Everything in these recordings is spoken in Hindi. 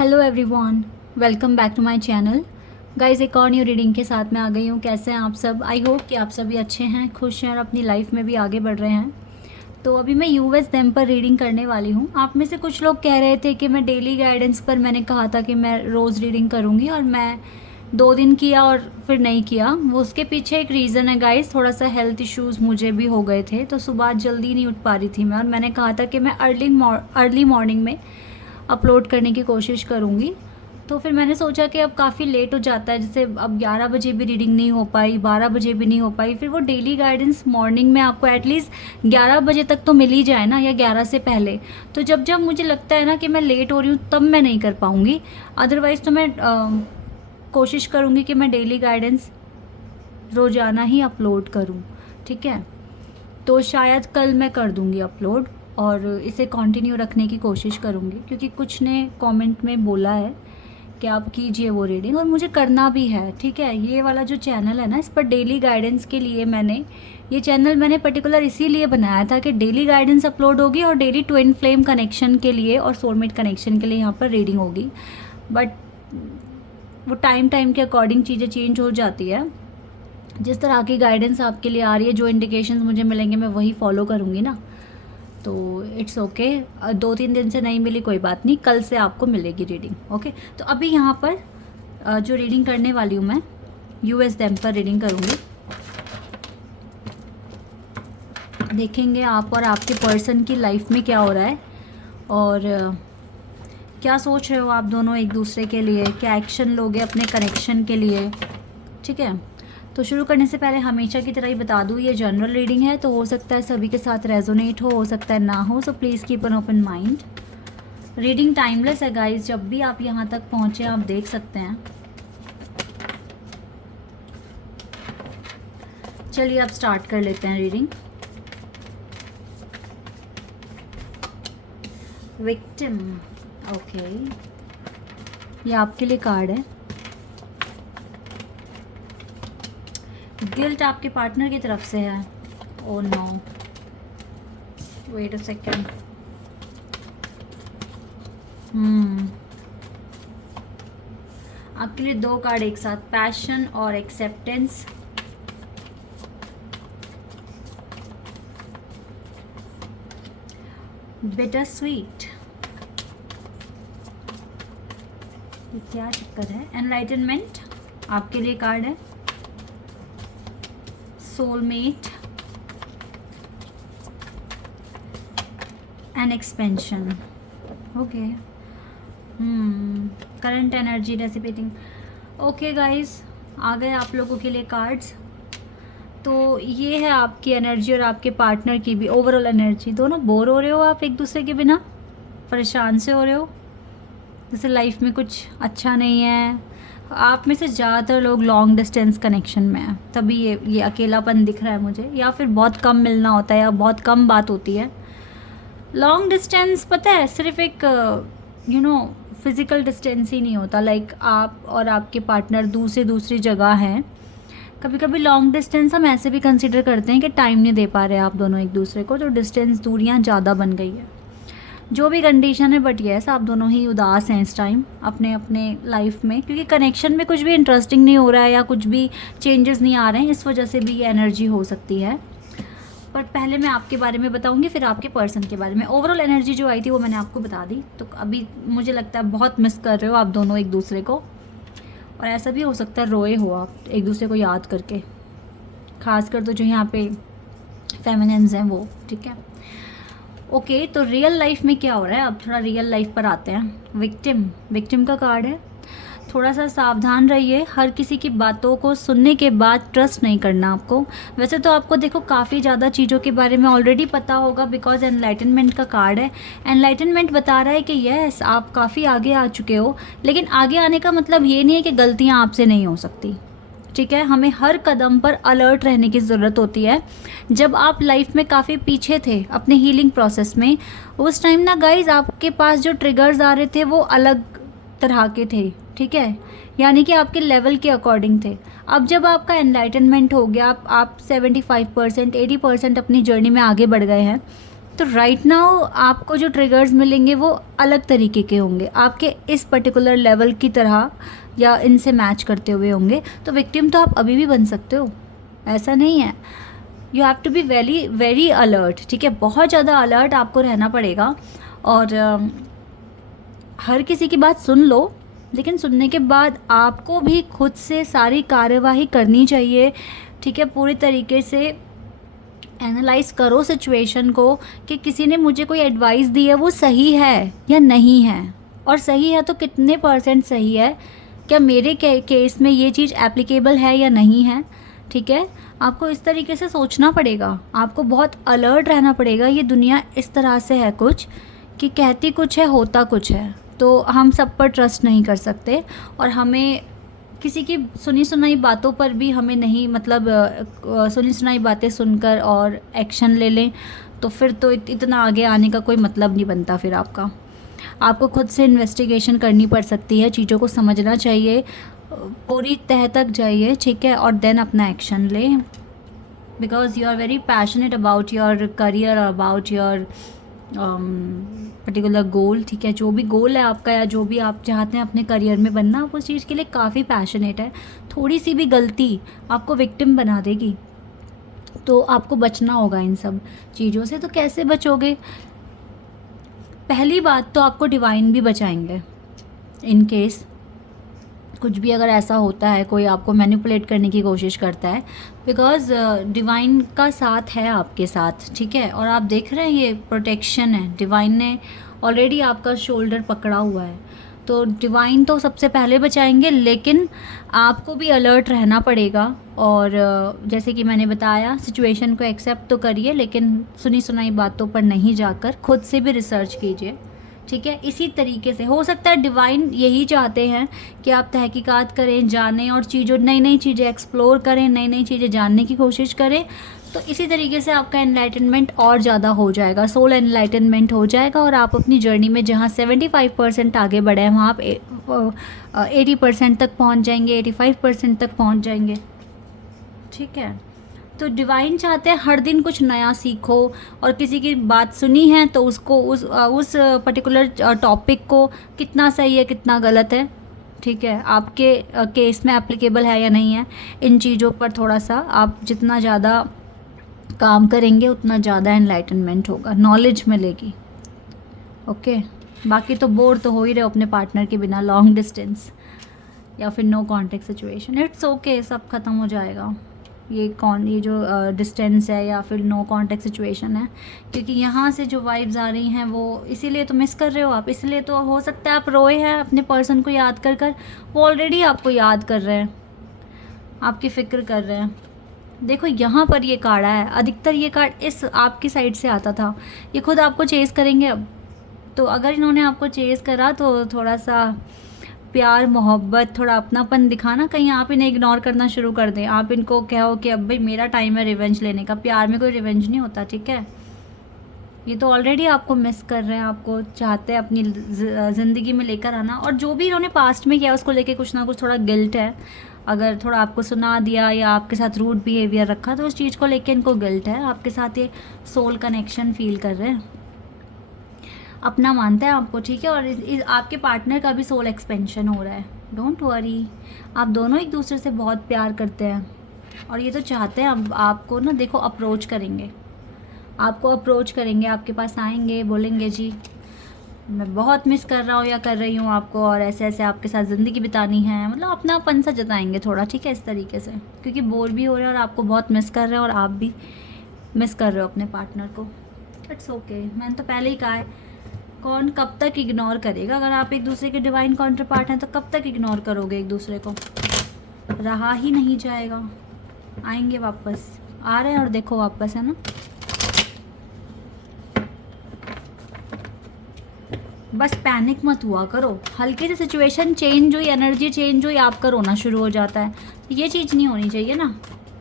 Hello everyone, welcome back to my channel. Guys, एक और न्यू रीडिंग के साथ मैं आ गई हूँ। कैसे हैं आप सब? आई होप कि आप सभी अच्छे हैं, खुश हैं और अपनी लाइफ में भी आगे बढ़ रहे हैं। तो अभी मैं यूएस देम पर रीडिंग करने वाली हूँ। आप में से कुछ लोग कह रहे थे कि मैं डेली गाइडेंस पर मैंने कहा था कि मैं रोज़ रीडिंग करूँगी, और मैं 2 दिन किया और फिर नहीं किया। वो उसके पीछे एक रीज़न है गाइस, थोड़ा सा हेल्थ इश्यूज़ मुझे भी हो गए थे, तो सुबह जल्दी नहीं उठ पा रही थी मैं, और मैंने कहा था कि मैं अर्ली मॉर्निंग में अपलोड करने की कोशिश करूँगी। तो फिर मैंने सोचा कि अब काफ़ी लेट हो जाता है, जैसे अब 11 बजे भी रीडिंग नहीं हो पाई, 12 बजे भी नहीं हो पाई, फिर वो डेली गाइडेंस मॉर्निंग में आपको एटलीस्ट 11 बजे तक तो मिल ही जाए ना, या 11 से पहले। तो जब जब मुझे लगता है ना कि मैं लेट हो रही हूँ, तब मैं नहीं कर पाऊँगी। अदरवाइज़ तो मैं कोशिश करूँगी कि मैं डेली गाइडेंस रोज़ाना ही अपलोड करूँ, ठीक है। तो शायद कल मैं कर दूँगी अपलोड, और इसे कंटिन्यू रखने की कोशिश करूँगी, क्योंकि कुछ ने कमेंट में बोला है कि आप कीजिए वो रीडिंग, और मुझे करना भी है, ठीक है। ये वाला जो चैनल है ना, इस पर डेली गाइडेंस के लिए ये चैनल मैंने पर्टिकुलर इसीलिए बनाया था कि डेली गाइडेंस अपलोड होगी और डेली ट्विन फ्लेम कनेक्शन के लिए और सोलमेट कनेक्शन के लिए यहाँ पर रीडिंग होगी। बट वो टाइम के अकॉर्डिंग चीज़ें चेंज हो जाती है। जिस तरह की गाइडेंस आपके लिए आ रही है, जो इंडिकेशंस मुझे मिलेंगे, मैं वही फॉलो करूँगी ना। तो इट्स ओके, 2-3 दिन से नहीं मिली कोई बात नहीं, कल से आपको मिलेगी रीडिंग, ओके। तो अभी यहाँ पर जो रीडिंग करने वाली हूँ मैं, यूएस देम पर रीडिंग करूँगी। देखेंगे आप और आपके पर्सन की लाइफ में क्या हो रहा है, और क्या सोच रहे हो आप दोनों एक दूसरे के लिए, क्या एक्शन लोगे अपने कनेक्शन के लिए, ठीक है। तो शुरू करने से पहले हमेशा की तरह ही बता दूँ, ये जनरल रीडिंग है, तो हो सकता है सभी के साथ रेजोनेट हो सकता है ना हो, so please keep an open mind. Reading timeless है गाइस, जब भी आप यहाँ तक पहुँचे आप देख सकते हैं। चलिए अब स्टार्ट कर लेते हैं रीडिंग। विक्टिम, ओके, ये आपके लिए कार्ड है। गिल्ट आपके पार्टनर की तरफ से है। Oh no, wait a second. आपके लिए 2 कार्ड एक साथ, पैशन और एक्सेप्टेंस। बिटर स्वीट, ये क्या चक्कर है। एनलाइटनमेंट आपके लिए कार्ड है। Soulmate and expansion, okay. Current energy dissipating, okay guys, आ गए आप लोगों के लिए कार्ड्स। तो ये है आपकी एनर्जी और आपके पार्टनर की भी ओवरऑल एनर्जी। दोनों बोर हो रहे हो आप एक दूसरे के बिना, परेशान से हो रहे हो, जैसे लाइफ में कुछ अच्छा नहीं है। आप में से ज़्यादातर लोग लॉन्ग डिस्टेंस कनेक्शन में हैं, तभी ये अकेलापन दिख रहा है मुझे, या फिर बहुत कम मिलना होता है, या बहुत कम बात होती है। लॉन्ग डिस्टेंस पता है सिर्फ एक फिज़िकल डिस्टेंस ही नहीं होता, लाइक आप और आपके पार्टनर दूसरी जगह हैं। कभी कभी लॉन्ग डिस्टेंस हम ऐसे भी कंसिडर करते हैं कि टाइम नहीं दे पा रहे आप दोनों एक दूसरे को, तो डिस्टेंस, दूरियां ज़्यादा बन गई है, जो भी कंडीशन है। बट यस, आप दोनों ही उदास हैं इस टाइम अपने अपने लाइफ में, क्योंकि कनेक्शन में कुछ भी इंटरेस्टिंग नहीं हो रहा है, या कुछ भी चेंजेस नहीं आ रहे हैं, इस वजह से भी ये एनर्जी हो सकती है। पर पहले मैं आपके बारे में बताऊंगी, फिर आपके पर्सन के बारे में। ओवरऑल एनर्जी जो आई थी वो मैंने आपको बता दी। तो अभी मुझे लगता है बहुत मिस कर रहे हो आप दोनों एक दूसरे को, और ऐसा भी हो सकता है रोए हो आप एक दूसरे को याद करके, खासकर तो जो यहाँ पे फेमिनिन्स हैं वो, ठीक है। ओके, तो रियल लाइफ में क्या हो रहा है, अब थोड़ा रियल लाइफ पर आते हैं। विक्टिम का कार्ड है। थोड़ा सा सावधान रहिए, हर किसी की बातों को सुनने के बाद ट्रस्ट नहीं करना आपको। वैसे तो आपको देखो काफ़ी ज़्यादा चीज़ों के बारे में ऑलरेडी पता होगा, बिकॉज एनलाइटनमेंट का कार्ड है। एनलाइटनमेंट बता रहा है कि यस, आप काफ़ी आगे आ चुके हो, लेकिन आगे आने का मतलब ये नहीं है कि गलतियाँ आपसे नहीं हो सकती, ठीक है। हमें हर कदम पर अलर्ट रहने की ज़रूरत होती है। जब आप लाइफ में काफ़ी पीछे थे अपने हीलिंग प्रोसेस में, उस टाइम ना गाइज आपके पास जो ट्रिगर्स आ रहे थे वो अलग तरह के थे, ठीक है, यानी कि आपके लेवल के अकॉर्डिंग थे। अब जब आपका एनलाइटनमेंट हो गया, आप 75% 80% अपनी जर्नी में आगे बढ़ गए हैं, तो राइट नाउ आपको जो ट्रिगर्स मिलेंगे वो अलग तरीके के होंगे, आपके इस पर्टिकुलर लेवल की तरह या इनसे मैच करते हुए होंगे। तो विक्टिम तो आप अभी भी बन सकते हो, ऐसा नहीं है। You have to be very very alert, ठीक है, बहुत ज़्यादा अलर्ट आपको रहना पड़ेगा। और हर किसी की बात सुन लो, लेकिन सुनने के बाद आपको भी खुद से सारी कार्यवाही करनी चाहिए, ठीक है। पूरी तरीके से एनालाइज करो सिचुएशन को कि किसी ने मुझे कोई एडवाइस दी है वो सही है या नहीं है, और सही है तो कितने % सही है, क्या मेरे केस में ये चीज़ एप्लीकेबल है या नहीं है, ठीक है। आपको इस तरीके से सोचना पड़ेगा, आपको बहुत अलर्ट रहना पड़ेगा। ये दुनिया इस तरह से है कुछ कि कहती कुछ है होता कुछ है, तो हम सब पर ट्रस्ट नहीं कर सकते, और हमें किसी की सुनी सुनाई बातों पर भी हमें नहीं, मतलब सुनी सुनाई बातें सुनकर और एक्शन ले लें तो फिर तो इतना आगे आने का कोई मतलब नहीं बनता। फिर आपको खुद से इन्वेस्टिगेशन करनी पड़ सकती है, चीज़ों को समझना चाहिए, पूरी तह तक जाइए, ठीक है, और देन अपना एक्शन लें, because you are very passionate about your career और अबाउट योर पर्टिकुलर गोल, ठीक है। जो भी गोल है आपका या जो भी आप चाहते हैं अपने करियर में बनना, आप उस चीज़ के लिए काफ़ी पैशनेट है। थोड़ी सी भी गलती आपको विक्टिम बना देगी, तो आपको बचना होगा इन सब चीज़ों से। तो कैसे बचोगे? पहली बात तो आपको डिवाइन भी बचाएंगे इन केस कुछ भी अगर ऐसा होता है, कोई आपको मैनिपुलेट करने की कोशिश करता है, बिकॉज डिवाइन का साथ है आपके साथ, ठीक है। और आप देख रहे हैं ये प्रोटेक्शन है, डिवाइन ने ऑलरेडी आपका शोल्डर पकड़ा हुआ है, तो डिवाइन तो सबसे पहले बचाएंगे, लेकिन आपको भी अलर्ट रहना पड़ेगा। और जैसे कि मैंने बताया, सिचुएशन को एक्सेप्ट तो करिए, लेकिन सुनी सुनाई बातों पर नहीं जाकर खुद से भी रिसर्च कीजिए, ठीक है। इसी तरीके से हो सकता है डिवाइन यही चाहते हैं कि आप तहकीकात करें, जानें और चीज़ों नई नई चीज़ें एक्सप्लोर करें, नई नई चीज़ें जानने की कोशिश करें। तो इसी तरीके से आपका एनलाइटनमेंट और ज़्यादा हो जाएगा, सोल एनलाइटनमेंट हो जाएगा, और आप अपनी जर्नी में जहाँ 75% आगे बढ़े हैं वहाँ आप 80% तक पहुँच जाएंगे, 85% तक पहुँच जाएंगे, ठीक है। तो डिवाइन चाहते हैं हर दिन कुछ नया सीखो, और किसी की बात सुनी है तो उसको उस पर्टिकुलर टॉपिक को कितना सही है कितना गलत है, ठीक है, आपके केस में एप्लीकेबल है या नहीं है, इन चीज़ों पर थोड़ा सा आप जितना ज़्यादा काम करेंगे उतना ज़्यादा एनलाइटनमेंट होगा, नॉलेज मिलेगी, ओके। बाकी तो बोर तो हो ही रहे हो अपने पार्टनर के बिना, लॉन्ग डिस्टेंस या फिर no contact situation, it's okay, सब ख़त्म हो जाएगा। ये जो डिस्टेंस है या फिर नो कॉन्टेक्ट सिचुएशन है, क्योंकि यहाँ से जो वाइब्स आ रही हैं वो इसीलिए तो मिस कर रहे हो आप, इसलिए तो हो सकता है आप रोए हैं अपने पर्सन को याद कर कर, वो ऑलरेडी आपको याद कर रहे हैं, आपकी फ़िक्र कर रहे हैं। देखो यहाँ पर ये कार्ड है, अधिकतर ये कार्ड इस आपकी साइड से आता था, ये खुद आपको चेज़ करेंगे अब। तो अगर इन्होंने आपको चेज़ करा तो थोड़ा सा प्यार मोहब्बत, थोड़ा अपनापन दिखाना, कहीं आप इन्हें इग्नोर करना शुरू कर दें, आप इनको कहो कि अब भाई मेरा टाइम है रिवेंज लेने का। प्यार में कोई रिवेंज नहीं होता, ठीक है। ये तो ऑलरेडी आपको मिस कर रहे हैं, आपको चाहते हैं अपनी ज़िंदगी में लेकर आना, और जो भी इन्होंने पास्ट में किया उसको लेके कुछ ना कुछ थोड़ा गिल्ट है। अगर थोड़ा आपको सुना दिया या आपके साथ रूड बिहेवियर रखा तो उस चीज़ को लेके इनको गिल्ट है, आपके साथ ये सोल कनेक्शन फील कर रहे हैं, अपना मानता है आपको, ठीक है। और आपके पार्टनर का भी सोल एक्सपेंशन हो रहा है, डोंट वरी, आप दोनों एक दूसरे से बहुत प्यार करते हैं, और ये तो चाहते हैं आपको ना, देखो अप्रोच करेंगे, आपको अप्रोच करेंगे, आपके पास आएंगे, बोलेंगे जी मैं बहुत मिस कर रहा हूँ या कर रही हूँ आपको, और ऐसे ऐसे आपके साथ ज़िंदगी बितानी है, मतलब अपनापन सा जताएंगे थोड़ा, ठीक है, इस तरीके से, क्योंकि बोर भी हो रहे हैं और आपको बहुत मिस कर रहे हैं और आप भी मिस कर रहे हो अपने पार्टनर को। इट्स ओके, मैंने तो पहले ही कहा है, कौन कब तक इग्नोर करेगा? अगर आप एक दूसरे के डिवाइन काउंटर पार्ट हैं तो कब तक इग्नोर करोगे एक दूसरे को? रहा ही नहीं जाएगा, आएंगे वापस, आ रहे हैं, और देखो वापस, है ना। बस पैनिक मत हुआ करो, हल्की सी सिचुएशन चेंज हुई, एनर्जी चेंज हुई, आपका रोना शुरू हो जाता है, तो ये चीज़ नहीं होनी चाहिए ना।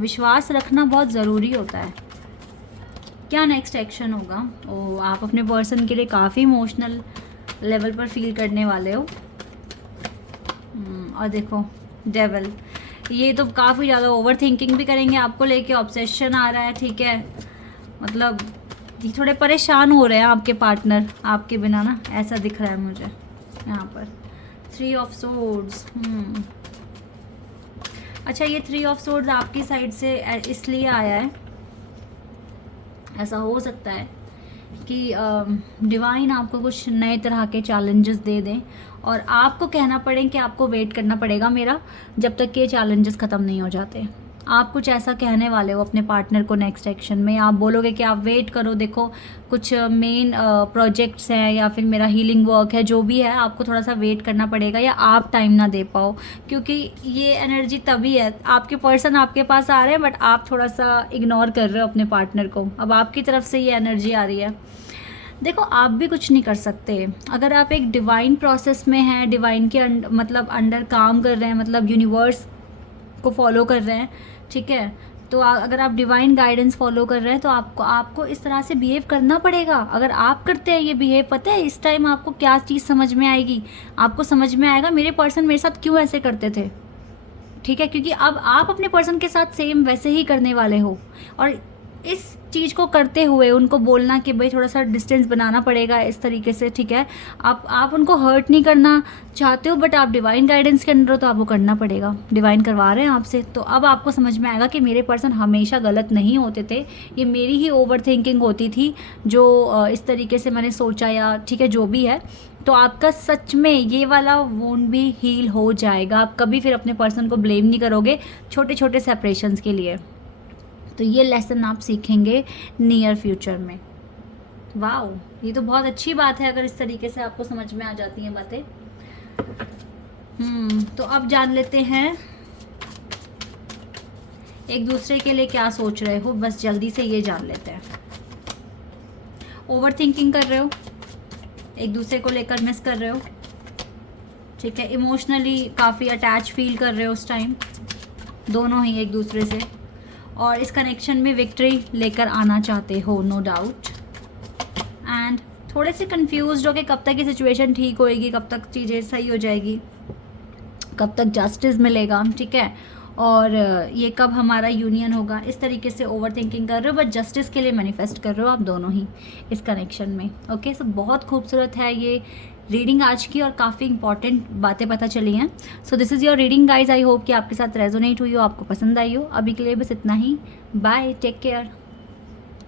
विश्वास रखना बहुत ज़रूरी होता है। क्या नेक्स्ट एक्शन होगा? आप अपने पर्सन के लिए काफ़ी इमोशनल लेवल पर फील करने वाले हो। और देखो डेविल, ये तो काफ़ी ज़्यादा ओवर थिंकिंग भी करेंगे, आपको लेके ऑब्सेशन आ रहा है, ठीक है, मतलब थोड़े परेशान हो रहे हैं आपके पार्टनर आपके बिना ना, ऐसा दिख रहा है मुझे यहाँ पर। 3 ऑफ सोर्ड्स। अच्छा, ये 3 ऑफ सोर्ड्स आपकी साइड से इसलिए आया है, ऐसा हो सकता है कि डिवाइन आपको कुछ नए तरह के चैलेंजेस दे दें और आपको कहना पड़े कि आपको वेट करना पड़ेगा मेरा, जब तक कि ये चैलेंजेस ख़त्म नहीं हो जाते। आप कुछ ऐसा कहने वाले हो अपने पार्टनर को नेक्स्ट एक्शन में, आप बोलोगे कि आप वेट करो, देखो कुछ मेन प्रोजेक्ट्स हैं या फिर मेरा हीलिंग वर्क है, जो भी है आपको थोड़ा सा वेट करना पड़ेगा, या आप टाइम ना दे पाओ, क्योंकि ये एनर्जी तभी है, आपके पर्सन आपके पास आ रहे हैं बट आप थोड़ा सा इग्नोर कर रहे हो अपने पार्टनर को। अब आपकी तरफ से ये एनर्जी आ रही है। देखो, आप भी कुछ नहीं कर सकते अगर आप एक डिवाइन प्रोसेस में हैं, डिवाइन के मतलब अंडर काम कर रहे हैं, मतलब यूनिवर्स को फॉलो कर रहे हैं, ठीक है। तो अगर आप डिवाइन गाइडेंस फॉलो कर रहे हैं तो आपको इस तरह से बिहेव करना पड़ेगा। अगर आप करते हैं ये बिहेव, पता है इस टाइम आपको क्या चीज़ समझ में आएगी, आपको समझ में आएगा मेरे पर्सन मेरे साथ क्यों ऐसे करते थे, ठीक है, क्योंकि अब आप अपने पर्सन के साथ सेम वैसे ही करने वाले हो। और इस चीज़ को करते हुए उनको बोलना कि भाई थोड़ा सा डिस्टेंस बनाना पड़ेगा इस तरीके से, ठीक है। आप उनको हर्ट नहीं करना चाहते हो बट आप डिवाइन गाइडेंस के अंदर हो तो आपको करना पड़ेगा, डिवाइन करवा रहे हैं आपसे। तो अब आपको समझ में आएगा कि मेरे पर्सन हमेशा गलत नहीं होते थे, ये मेरी ही ओवर थिंकिंग होती थी जो इस तरीके से मैंने सोचा, या ठीक है जो भी है। तो आपका सच में ये वाला वोंड भी हील हो जाएगा। आप कभी फिर अपने पर्सन को ब्लेम नहीं करोगे छोटे छोटे सेपरेशंस के लिए। तो ये लेसन आप सीखेंगे नियर फ्यूचर में। वाओ, ये तो बहुत अच्छी बात है अगर इस तरीके से आपको समझ में आ जाती हैं बातें। तो अब जान लेते हैं एक दूसरे के लिए क्या सोच रहे हो, बस जल्दी से ये जान लेते हैं। ओवर थिंकिंग कर रहे हो, एक दूसरे को लेकर मिस कर रहे हो, ठीक है, इमोशनली काफ़ी अटैच फील कर रहे हो उस टाइम, दोनों ही एक दूसरे से, और इस कनेक्शन में विक्ट्री लेकर आना चाहते हो, नो डाउट। एंड थोड़े से कंफ्यूज्ड हो कि कब तक ये सिचुएशन ठीक होएगी, कब तक चीज़ें सही हो जाएगी, कब तक जस्टिस मिलेगा, ठीक है, और ये कब हमारा यूनियन होगा, इस तरीके से ओवर थिंकिंग कर रहे हो, बट जस्टिस के लिए मैनिफेस्ट कर रहे हो आप दोनों ही इस कनेक्शन में। ओके, सो बहुत खूबसूरत है ये रीडिंग आज की और काफ़ी इंपॉर्टेंट बातें पता चली हैं। So this is your reading guys. I hope कि आपके साथ रेजोनेट हुई हो, आपको पसंद आई हो। अभी के लिए बस इतना ही, बाय, टेक केयर।